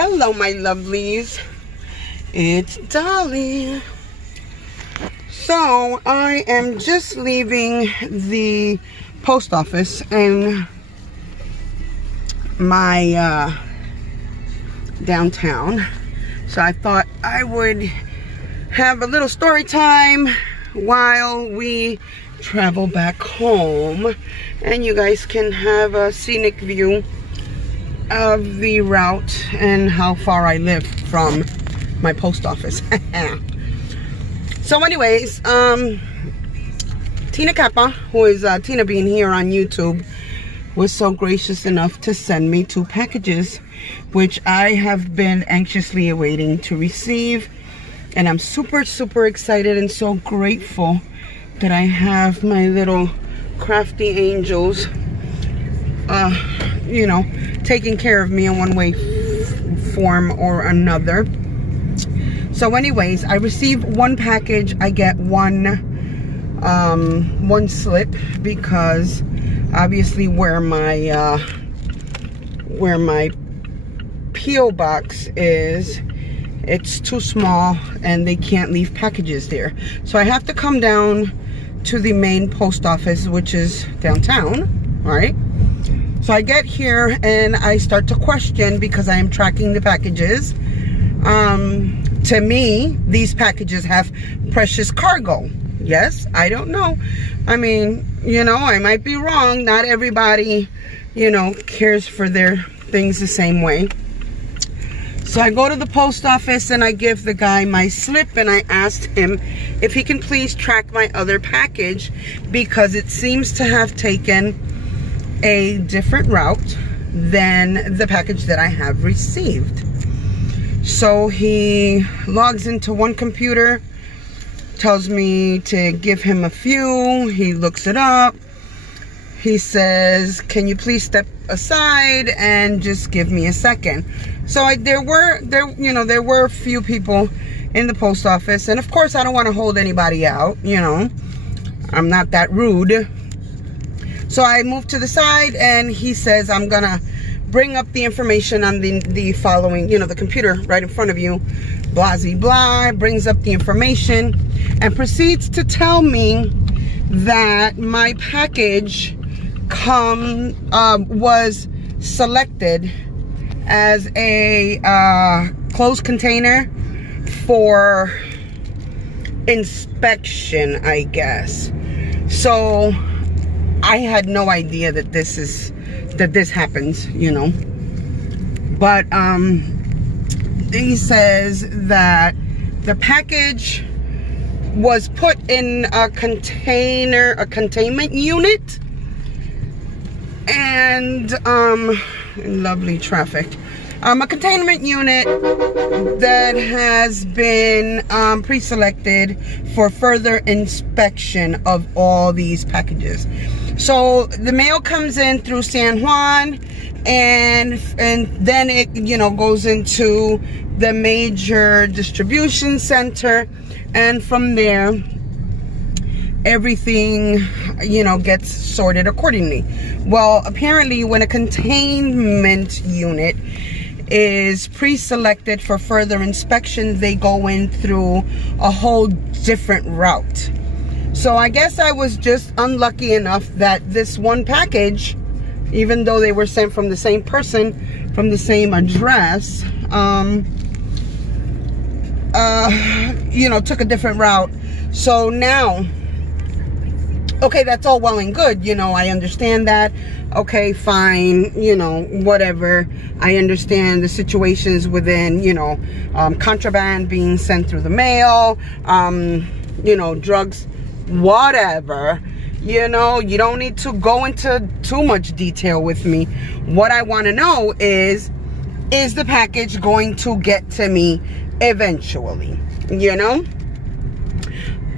Hello, my lovelies. It's Dali. So, I am just leaving the post office in my downtown. So, I thought I would have a little story time while we travel back home. And you guys can have a scenic view of the route and how far I live from my post office. So anyways, Tina Kappa, who is Tina Bean here on YouTube, was so gracious enough to send me 2 packages, which I have been anxiously awaiting to receive. And I'm super, super excited and so grateful that I have my little crafty angels, you know, taking care of me in one way, form or another. So anyways, I received 1 package. I get one slip because obviously where my P.O. box is, it's too small and they can't leave packages there. So I have to come down to the main post office, which is downtown, right? So I get here and I start to question because I am tracking the packages. To me, these packages have precious cargo. Yes, I don't know. I mean, you know, I might be wrong. Not everybody, you know, cares for their things the same way. So I go to the post office and I give the guy my slip and I asked him if he can please track my other package because it seems to have taken a different route than the package that I have received. So he logs into one computer, tells me to give him a few. He looks it up. He says, "Can you please step aside and just give me a second?" So there were a few people in the post office, and of course I don't want to hold anybody out, you know. I'm not that rude. So I move to the side and he says, "I'm gonna bring up the information on the following, you know, the computer right in front of you." Blah, blah, brings up the information and proceeds to tell me that my package was selected as a closed container for inspection, I guess. So I had no idea that this happens, you know. But he says that the package was put in a containment unit, and lovely traffic. A containment unit that has been pre-selected for further inspection of all these packages. So the mail comes in through San Juan, and then it, you know, goes into the major distribution center, and from there everything, you know, gets sorted accordingly. Well, apparently when a containment unit is pre-selected for further inspection, they go in through a whole different route. So I guess I was just unlucky enough that this one package, even though they were sent from the same person, from the same address, you know, took a different route. So now, okay, that's all well and good, you know, I understand that. Okay, fine, you know, whatever. I understand the situations within, you know, contraband being sent through the mail, you know, drugs, whatever. You know, you don't need to go into too much detail with me. What I want to know is the package going to get to me eventually? You know?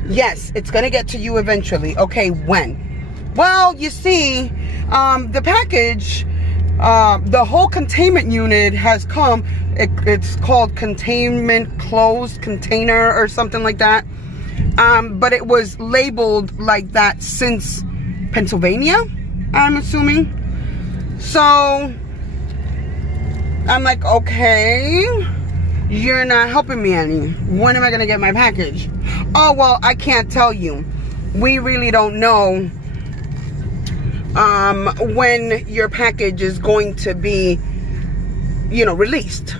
Yes, it's going to get to you eventually. Okay, when? Well, you see, the package, the whole containment unit has come. It's called containment closed container or something like that. But it was labeled like that since Pennsylvania, I'm assuming. So I'm like, okay, you're not helping me any. When am I gonna get my package? Oh, well, I can't tell you. We really don't know when your package is going to be, you know, released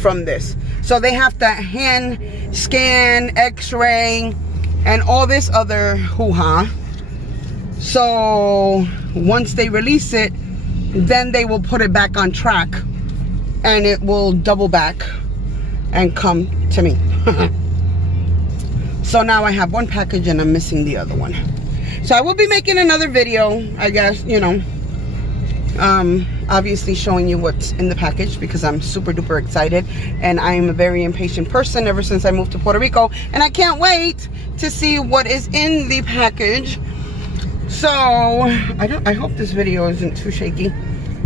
from this. So they have to hand scan, x-ray, and all this other hoo-ha. So once they release it, then they will put it back on track, and it will double back and come to me. So now I have one package and I'm missing the other one. So I will be making another video, I guess, you know, obviously showing you what's in the package, because I'm super duper excited, and I am a very impatient person ever since I moved to Puerto Rico, and I can't wait to see what is in the package. So I hope this video isn't too shaky,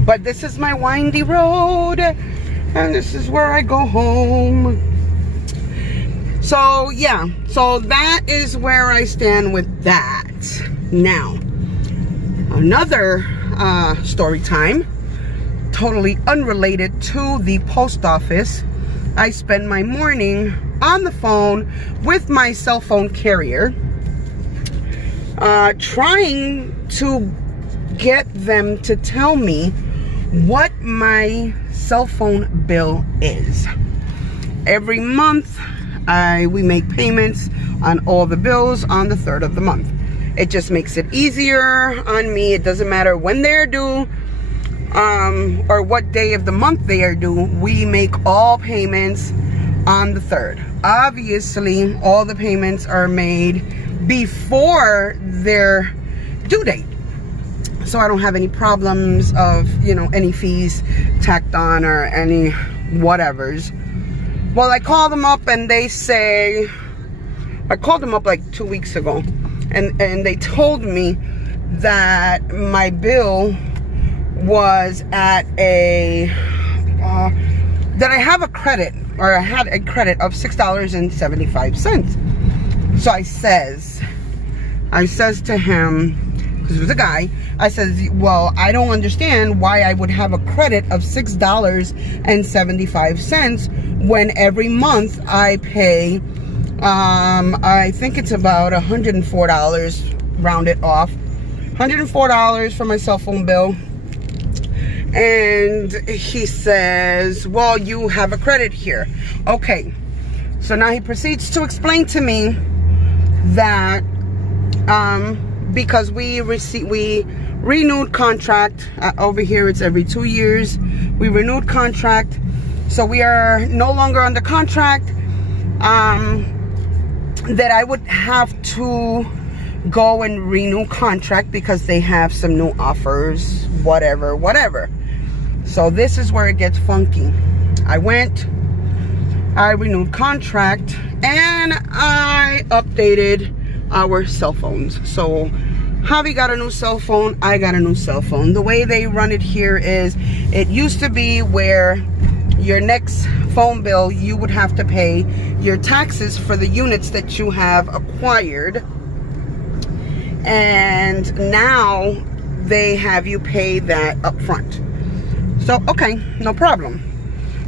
but this is my windy road, and this is where I go home. So yeah, so that is where I stand with that. Now, another story time, totally unrelated to the post office. I spend my morning on the phone with my cell phone carrier, trying to get them to tell me what my cell phone bill is. Every month we make payments on all the bills on the 3rd of the month. It just makes it easier on me. It doesn't matter when they're due, or what day of the month they are due. We make all payments on the 3rd. Obviously, all the payments are made before their due date, so I don't have any problems of, you know, any fees tacked on or any whatevers. Well, I call them up and they say, I called them up like 2 weeks ago, and they told me that my bill was at a that I have a credit, or I had a credit of $6.75. So I says to him, because it was a guy, I says, well, I don't understand why I would have a credit of $6.75 when every month I pay, I think it's about $104, rounded off, $104 for my cell phone bill. And he says, well, you have a credit here. Okay, so now he proceeds to explain to me that because we renewed contract, over here it's every 2 years, we renewed contract, so we are no longer under contract, that I would have to go and renew contract because they have some new offers, whatever. So this is where it gets funky. I renewed contract, and I updated our cell phones. So Javi got a new cell phone, I got a new cell phone. The way they run it here is, it used to be where your next phone bill, you would have to pay your taxes for the units that you have acquired, and now they have you pay that up front. So okay, no problem.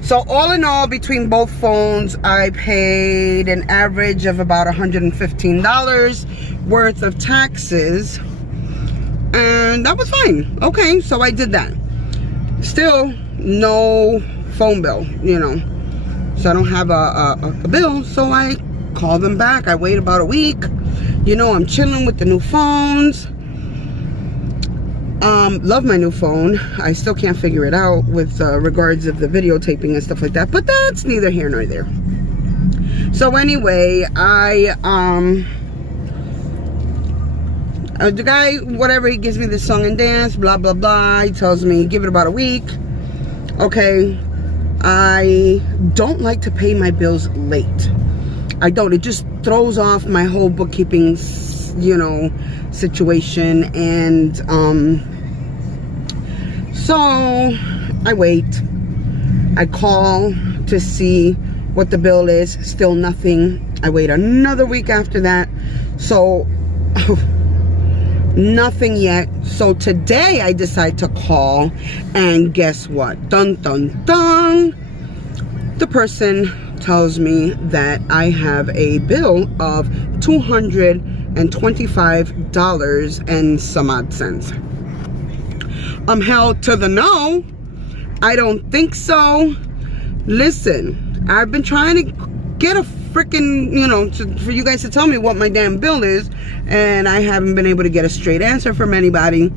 So all in all, between both phones, I paid an average of about $115 worth of taxes, and that was fine. Okay, so I did that. Still no phone bill, you know, so I don't have a bill. So I call them back. I wait about a week, you know, I'm chilling with the new phones. Love my new phone. I still can't figure it out with regards of the videotaping and stuff like that, but that's neither here nor there. So anyway, the guy, whatever, he gives me this song and dance, blah blah blah. He tells me give it about a week. Okay, I don't like to pay my bills late. I don't. It just throws off my whole bookkeeping, you know, situation. And so I wait. I call to see what the bill is. Still nothing. I wait another week after that. So Nothing yet. So today I decide to call, and guess what? Dun dun dun. The person tells me that I have a bill of $225 and some odd cents. I'm held to the no. I don't think so. Listen, I've been trying to get a freaking, you know, for you guys to tell me what my damn bill is, and I haven't been able to get a straight answer from anybody.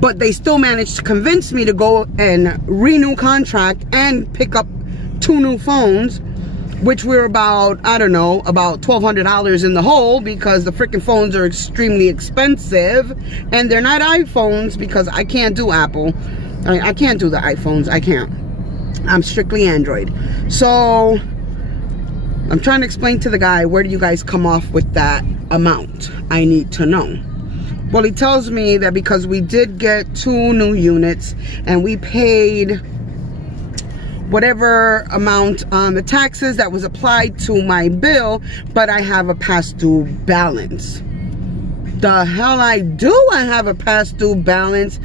But they still managed to convince me to go and renew contract and pick up 2 new phones, which were about, I don't know, about $1,200 in the hole, because the freaking phones are extremely expensive, and they're not iPhones, because I can't do Apple. I can't do the iPhones. I can't. I'm strictly Android. So I'm trying to explain to the guy, where do you guys come off with that amount? I need to know. Well, he tells me that because we did get 2 new units and we paid whatever amount on the taxes that was applied to my bill, but I have a past due balance. The hell I do. I have a past due balance.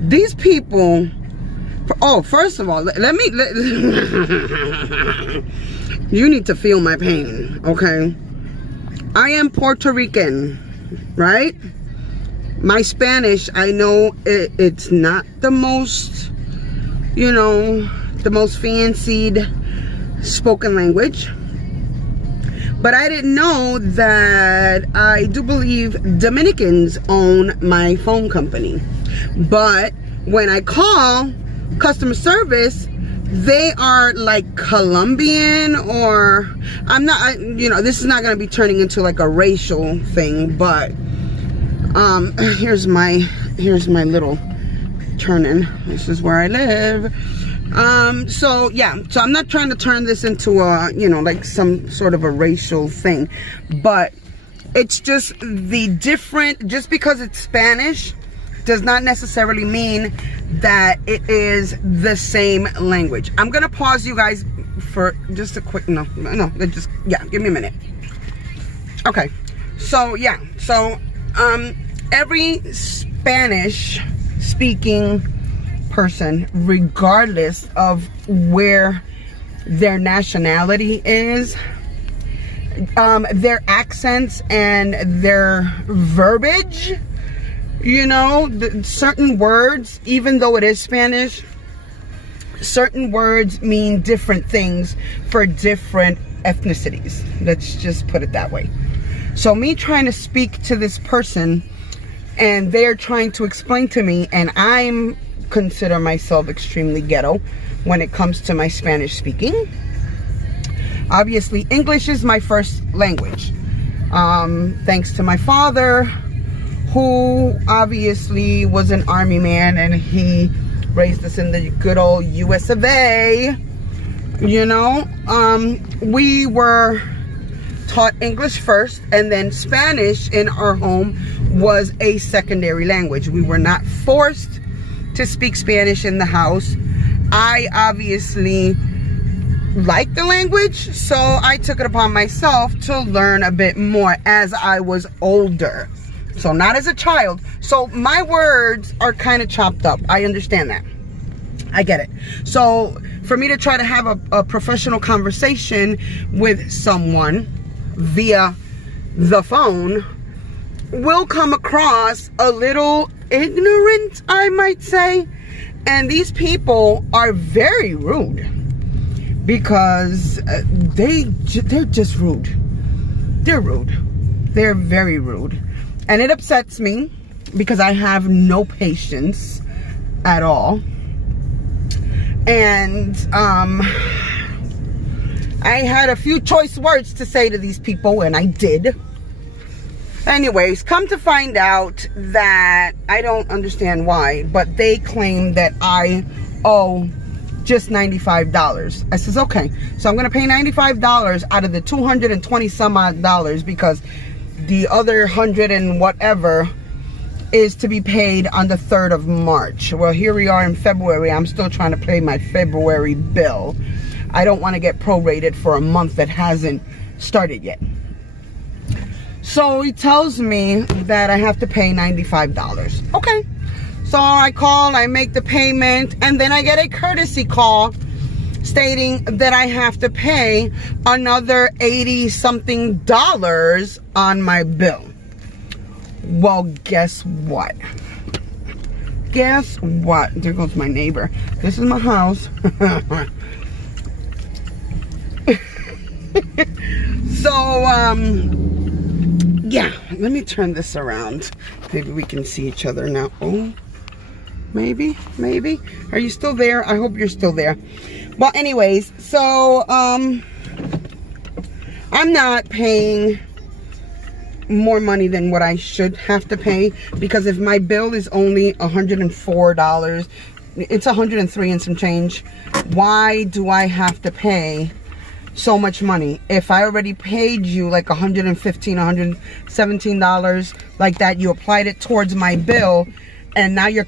These people, oh, first of all, you need to feel my pain, okay? I am Puerto Rican, right? My Spanish, I know it's not the most, you know, the most fancied spoken language, but I didn't know that I do believe Dominicans own my phone company. But when I call customer service, they are like Colombian, or I'm not, you know, this is not going to be turning into like a racial thing, but here's my little turn-in. This is where I live. So yeah, so I'm not trying to turn this into a, you know, like some sort of a racial thing, but it's just the different, just because it's Spanish does not necessarily mean that it is the same language. I'm gonna pause you guys for just a quick, no, just, yeah, give me a minute. Okay, so yeah, so every Spanish speaking person, regardless of where their nationality is, their accents and their verbiage, you know, certain words, even though it is Spanish, certain words mean different things for different ethnicities. Let's just put it that way. So me trying to speak to this person, and they're trying to explain to me, and I'm consider myself extremely ghetto when it comes to my Spanish speaking. Obviously, English is my first language. Thanks to my father, who obviously was an army man, and he raised us in the good old US of A. You know, we were taught English first, and then Spanish in our home was a secondary language. We were not forced to speak Spanish in the house. I obviously like the language, so I took it upon myself to learn a bit more as I was older. So not as a child. So my words are kind of chopped up. I understand that. I get it. So for me to try to have a professional conversation with someone via the phone will come across a little ignorant, I might say. And these people are very rude, because they're just rude. They're rude. They're very rude. And it upsets me, because I have no patience at all. And I had a few choice words to say to these people, and I did. Anyways, come to find out that I don't understand why, but they claim that I owe just $95. I says, okay, so I'm going to pay $95 out of the 220 some odd dollars, because the other 100 and whatever is to be paid on the 3rd of March. Well, here we are in February. I'm still trying to pay my February bill. I don't want to get prorated for a month that hasn't started yet. So he tells me that I have to pay $95. Okay. So I call, I make the payment, and then I get a courtesy call stating that I have to pay another $80-something on my bill. Well, guess what? Guess what? There goes my neighbor. This is my house. So, yeah, let me turn this around. Maybe we can see each other now. Oh, maybe. Are you still there? I hope you're still there. Well, anyways, so, I'm not paying more money than what I should have to pay, because if my bill is only $104, it's $103 and some change. Why do I have to pay so much money if I already paid you like $115, $117 like that? You applied it towards my bill, and now you're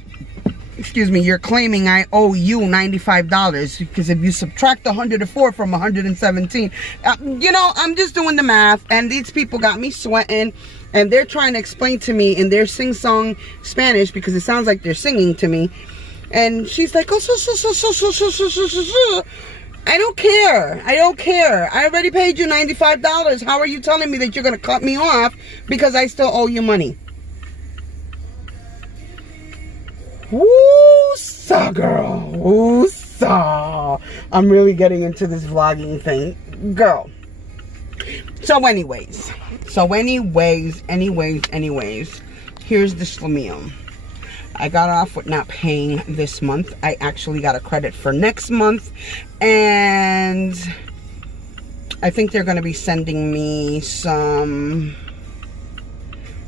claiming I owe you $95, because if you subtract 104 from 117, you know, I'm just doing the math, and these people got me sweating, and they're trying to explain to me in their sing-song Spanish, because it sounds like they're singing to me, and she's like, oh, I don't care. I already paid you $95. How are you telling me that you're going to cut me off because I still owe you money? Woo-saw, girl. Woo-saw. I'm really getting into this vlogging thing. Girl. So anyways. Here's the schlemiel. I got off with not paying this month. I actually got a credit for next month. And I think they're going to be sending me some,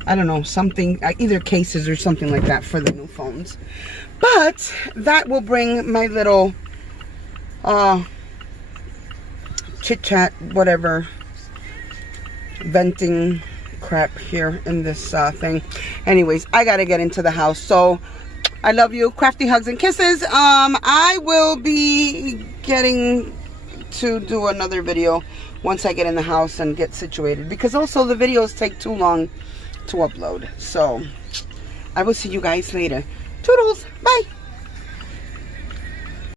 I don't know, something, either cases or something like that for the new phones. But that will bring my little chit-chat, whatever, venting crap here in this thing. Anyways, I got to get into the house. So I love you. Crafty hugs and kisses. I will be getting to do another video once I get in the house and get situated, because also the videos take too long to upload. So I will see you guys later. Toodles. Bye.